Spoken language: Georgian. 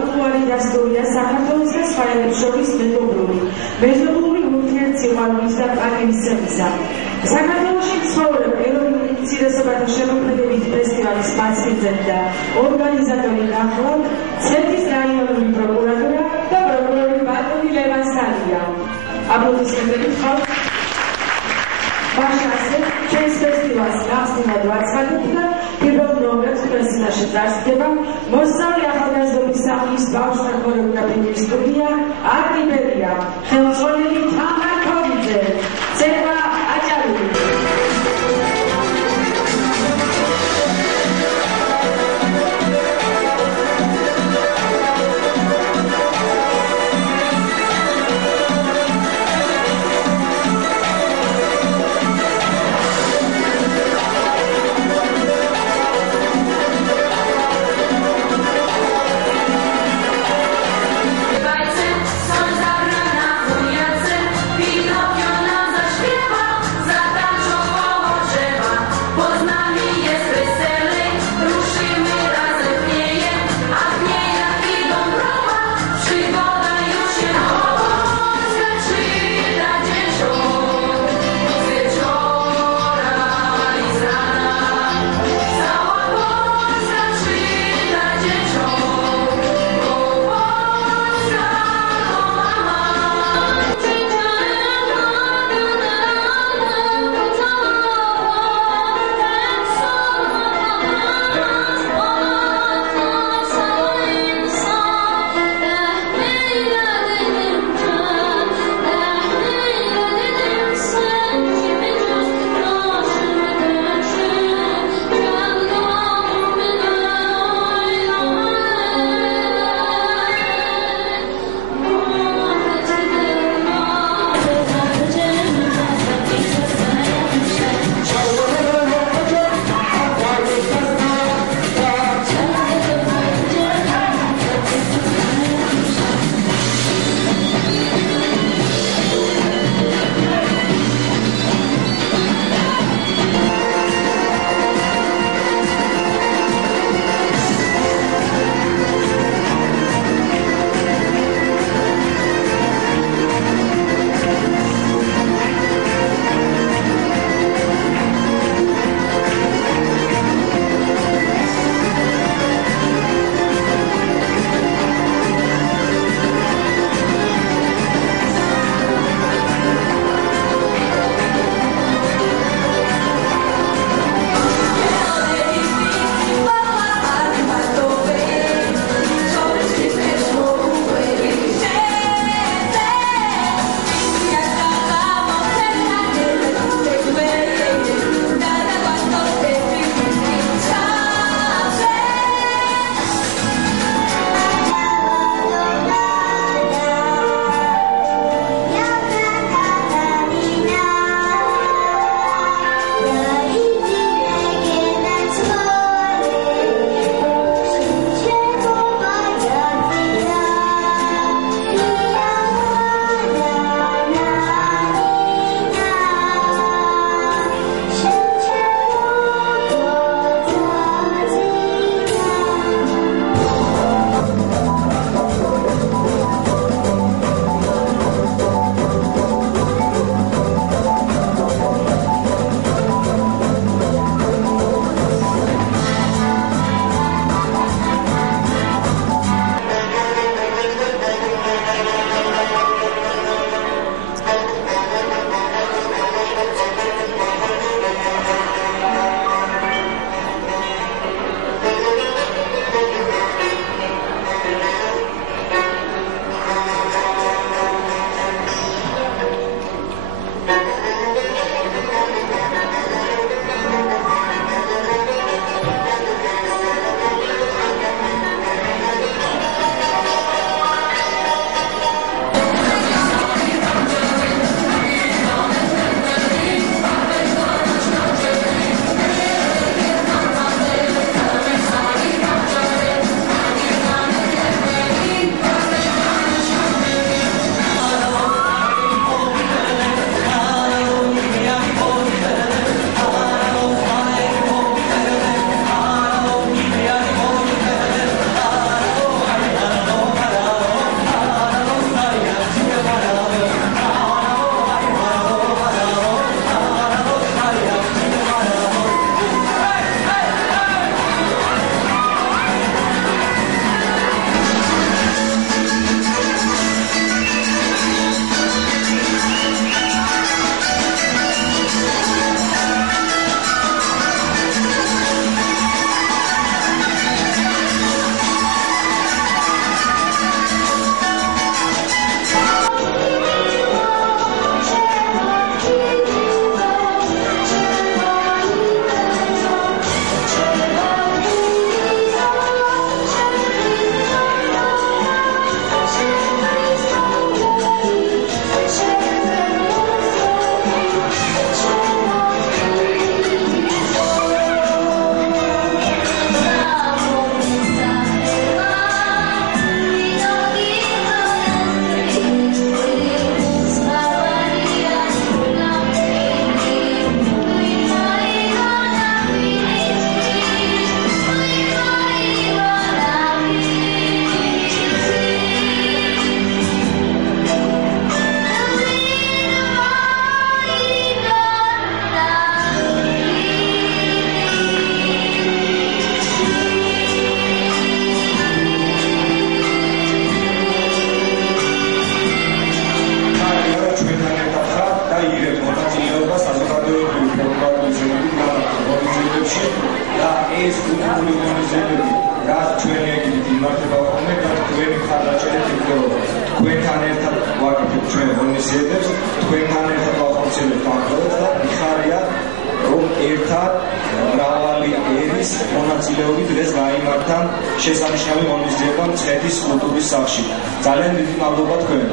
უხვარი დასტურია საქართველოს და სხვა ერებს შორის მეზობლური ურთიერთსიყვარულის და პატივისცემისა. საქართველოში ცხოვრებ ეროვნული უმცირესობათა შემოქმედებით ფესტივალის მასპინძელი და ორგანიზატორი გახლავთ ცეთის რაიონული პროკურატურა და პროკურორი ბატონი ლევან სალია. აპლოდისმენტებით ხავთ. მაშასე ჩვენს ფესტივალს გახსნილად ვაცხადებ და პირველ ნომერს თქვენს წინაშე წარსდგება მოსწავლე ახალგაზრდობის სახლის ბავშვთა ქორეოგრაფიული სტუდია არტიბერია ხელმძღვანელი თამარ ქობიძე ცეკვა აჭარული. Songs are ეს კულტურული ღონისძიებები რაც ჩვენი ეგიდით იმართება ხოლმე და თქვენი მხარდაჭერით იქნება თქვენთან ერთად ვაკეთებთ ჩვენ ღონისძიებებს თქვენთან ერთად ვახორციელებთ ამბავებს და მიხარია რომ ერთად მრავალი ერის მონაწილეობით დღეს გაიმართა შესანიშნავი ღონისძიება მცხეთის კულტურის სახლში ძალიან დიდი მადლობა თქვენ